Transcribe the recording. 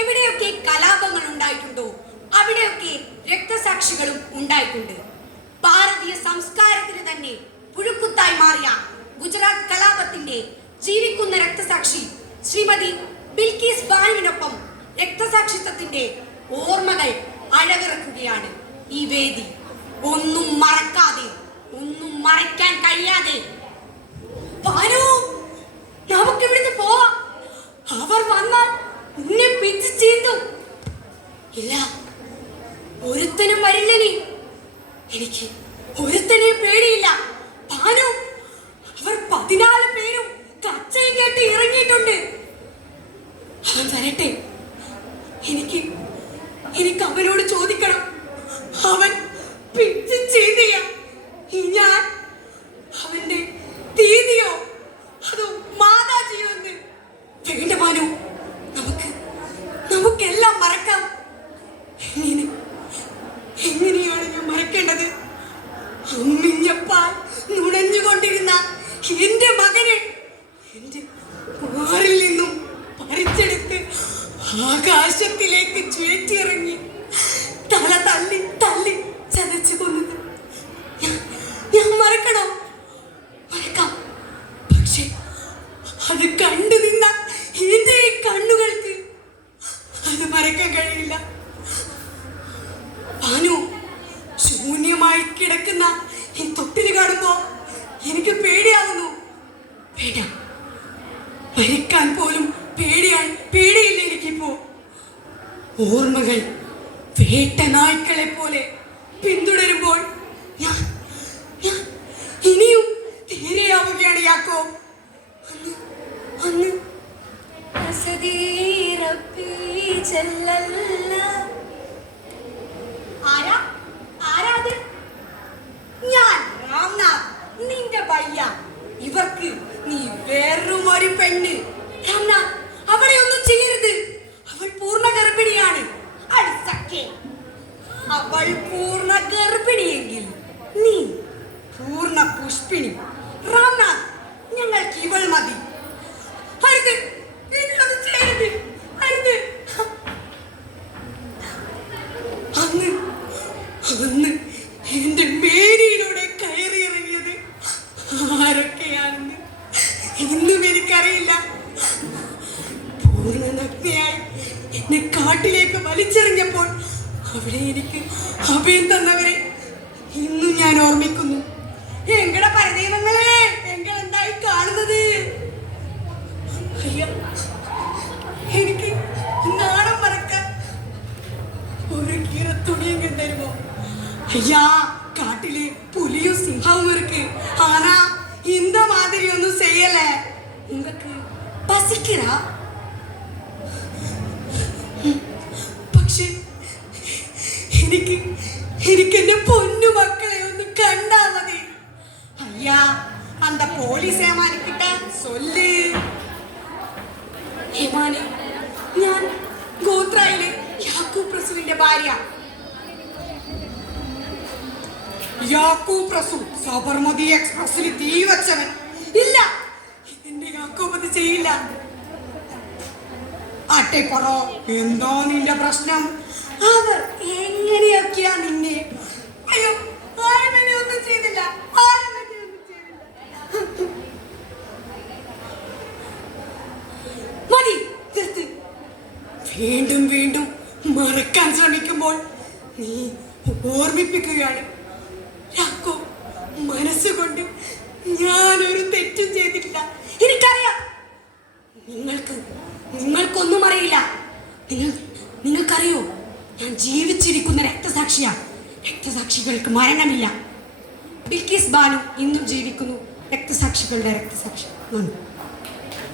എവിടെയൊക്കെ കലാപങ്ങൾ ഉണ്ടായിട്ടുണ്ടോ അവിടെയൊക്കെ രക്തസാക്ഷികളും ഉണ്ടായിട്ടുണ്ട്. ഭാരതീയ സംസ്കാരത്തിന് തന്നെ പുഴുക്കുത്തായി മാറിയ ഗുജറാത്ത് കലാപത്തിന്റെ ജീവിക്കുന്ന രക്തസാക്ഷി ശ്രീമതി ബിൽക്കീസ് ബാനുവിനൊപ്പം രക്തസാക്ഷിത്വത്തിന്റെ ഓർമ്മകൾ അഴവിറക്കുകയാണ് ഈ വേദി. ഒന്നും മറക്കാതെ, ഒന്നും മറയ്ക്കാൻ കഴിയാതെ. ബാനു, നമുക്ക് ഇവിടുന്ന് പോവാം. അവർ വന്നാൽ നിന്നെ പിച്ച് ചീന്തും. ഇല്ല, ഒരുത്തനും വരില്ല. നീ എനിക്ക് ഒരുത്തനെ പേടിയില്ല ബാനു. അവർ 14 പേരും കച്ചയും കേട്ട് ഇറങ്ങിയിട്ടുണ്ട്. അവൻ വരട്ടെ. എനിക്ക് അവനോട് ചോദിക്കണം. അവൻ പിച്ച് ചെയ്തിയ ഞാൻ അവന്റെ തീയതിയോ അതോ മാതാജിയോ എന്ന് വേണ്ട ബാനു. നമുക്കെല്ലാം മറക്കാം. എങ്ങനെയാണ് ഞാൻ മറക്കേണ്ടത്? അമ്മിഞ്ഞപ്പാൽ നുണഞ്ഞുകൊണ്ടിരുന്ന എന്റെ മകനെ എന്റെ മാറിൽ നിന്നും പറിച്ചെടുത്ത് ആകാശത്തിലേക്ക് ചേറ്റിയിറങ്ങി തല തല്ലി തല്ലി ചതച്ചു കൊന്നത് ഞാൻ മറക്കണോ? മറക്കാം. പക്ഷെ അത് കണ്ടു നിന്ന എന്റെ കണ്ണുകൾക്ക് അത് മറക്കാൻ കഴിയില്ല. ഭാനു, ശൂന്യമായി കിടക്കുന്ന ഈ തൊട്ടിൽ കാണുമ്പോ എനിക്ക് പേടിയാവുന്നു. പേട മരിക്കാൻ പോലും പേടിയില്ല എനിക്കിപ്പോ. ഓർമ്മകൾ വേട്ട നായ്ക്കളെ പോലെ പിന്തുടരുമ്പോൾ ഞാൻ ഇനിയും തീരെയാവുകയാണ് യാക്കോ. അന്ന് ഞാൻ രാംനാഥ്, നിന്റെ ഭയ്യ. ഇവർക്ക് നീ വേറൊരു പെണ്ണ്. രാംനാഥ്, അവളെ ഒന്നും ചെയ്യരുത്. അവൾ പൂർണ്ണ ഗർഭിണിയാണ്. അവൾ പൂർണ്ണ ഗർഭിണിയെങ്കിൽ നീ പൂർണ്ണ പുഷ്പിണി. രാംനാഥ്, ഞങ്ങൾക്ക് ഇവൾ മതി. അരുത്, ചെയ്യരുത്, അരുത്. അന്ന് എന്റെ മേരിയിലൂടെ കയറിയിറങ്ങിയത് ആരൊക്കെയാണെന്ന് ഇന്നും എനിക്കറിയില്ല. പൂർണ്ണനഗ്നയായി എന്നെ കാട്ടിലേക്ക് വലിച്ചെറിഞ്ഞപ്പോൾ അവിടെ എനിക്ക് അഭയം തന്നവരെ ഇന്നും ഞാൻ ഓർമ്മിക്കുന്നു. എങ്കടെ പരദൈവങ്ങളെ, എന്തായി കാണുന്നത്? എനിക്ക് നാണം മറക്കാൻ ഒരു കീറ തുണിയെങ്കിൽ തരുമോ? ஐயா, காட்டிலே புலியும் சிங்கமும் இருக்கு. ஆனா இந்த மாதிரி ஒன்றும் செய்யல. உங்களுக்கு பசிக்கிறா? പക്ഷേ എനിക്ക് എന്റെ പൊന്നു മക്കളെ ഒന്ന് കണ്ടാ മതി. ஐயா, அந்த போலீஸ் ஏமானி கிட்ட சொல்லு. ஏமானி, ഞാൻ ഗോത്രയിലെ യാക്കൂബ് പ്രസുവിന്റെ ഭാര്യ. യാക്കൂബ് പ്രസു സബർമതി എക്സ്പ്രസിൽ തീ വച്ചവൻ. ഇല്ല, എന്റെ യാക്കൂബ് അത് ചെയ്യില്ല. ആട്ടെ പറ, എന്താ നിന്റെ പ്രശ്നം? അവർ എങ്ങനെയൊക്കെയാ നിന്നെ? അയ്യോ, ആരും എന്നെ ഒന്നും ചെയ്തില്ല. മതി, നിർത്ത്. വീണ്ടും വീണ്ടും മറക്കാൻ ശ്രമിക്കുമ്പോൾ നീ ഓർമ്മിപ്പിക്കുകയാണ്. മനസ്സുകൊണ്ട് ഞാനൊരു തെറ്റും ചെയ്തിട്ടില്ല. എനിക്കറിയാം. നിങ്ങൾക്കൊന്നും അറിയില്ല. നിങ്ങൾക്കറിയോ, ഞാൻ ജീവിച്ചിരിക്കുന്ന രക്തസാക്ഷിയാ. രക്തസാക്ഷികൾക്ക് മരണമില്ല. ബിൽക്കീസ് ബാനു ഇന്നും ജീവിക്കുന്നു. രക്തസാക്ഷികളുടെ രക്തസാക്ഷി.